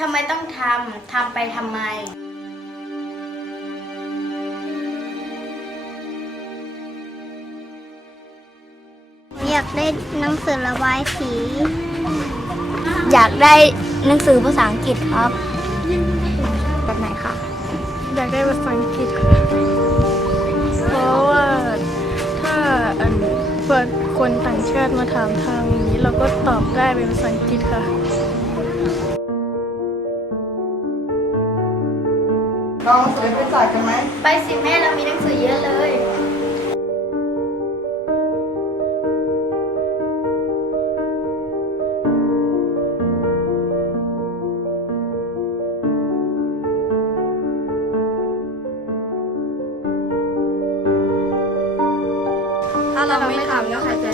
ทำไมต้องทำทำไปทำไม อยากได้หนังสือระบายสี อยากได้หนังสือภาษาอังกฤษครับ แบบไหนคะอยากได้ภาษาอังกฤษค่ะเพราะว่าถ้าอันเปิดคนต่างชาติมาถามทางนี้ เราก็ตอบได้เป็นภาษาอังกฤษค่ะ น้องสวยไปจ่ายกันไหม ไปสิแม่เรามีหนังสือเยอะเลย ถ้าเราไม่ทำแล้วใครจะทำ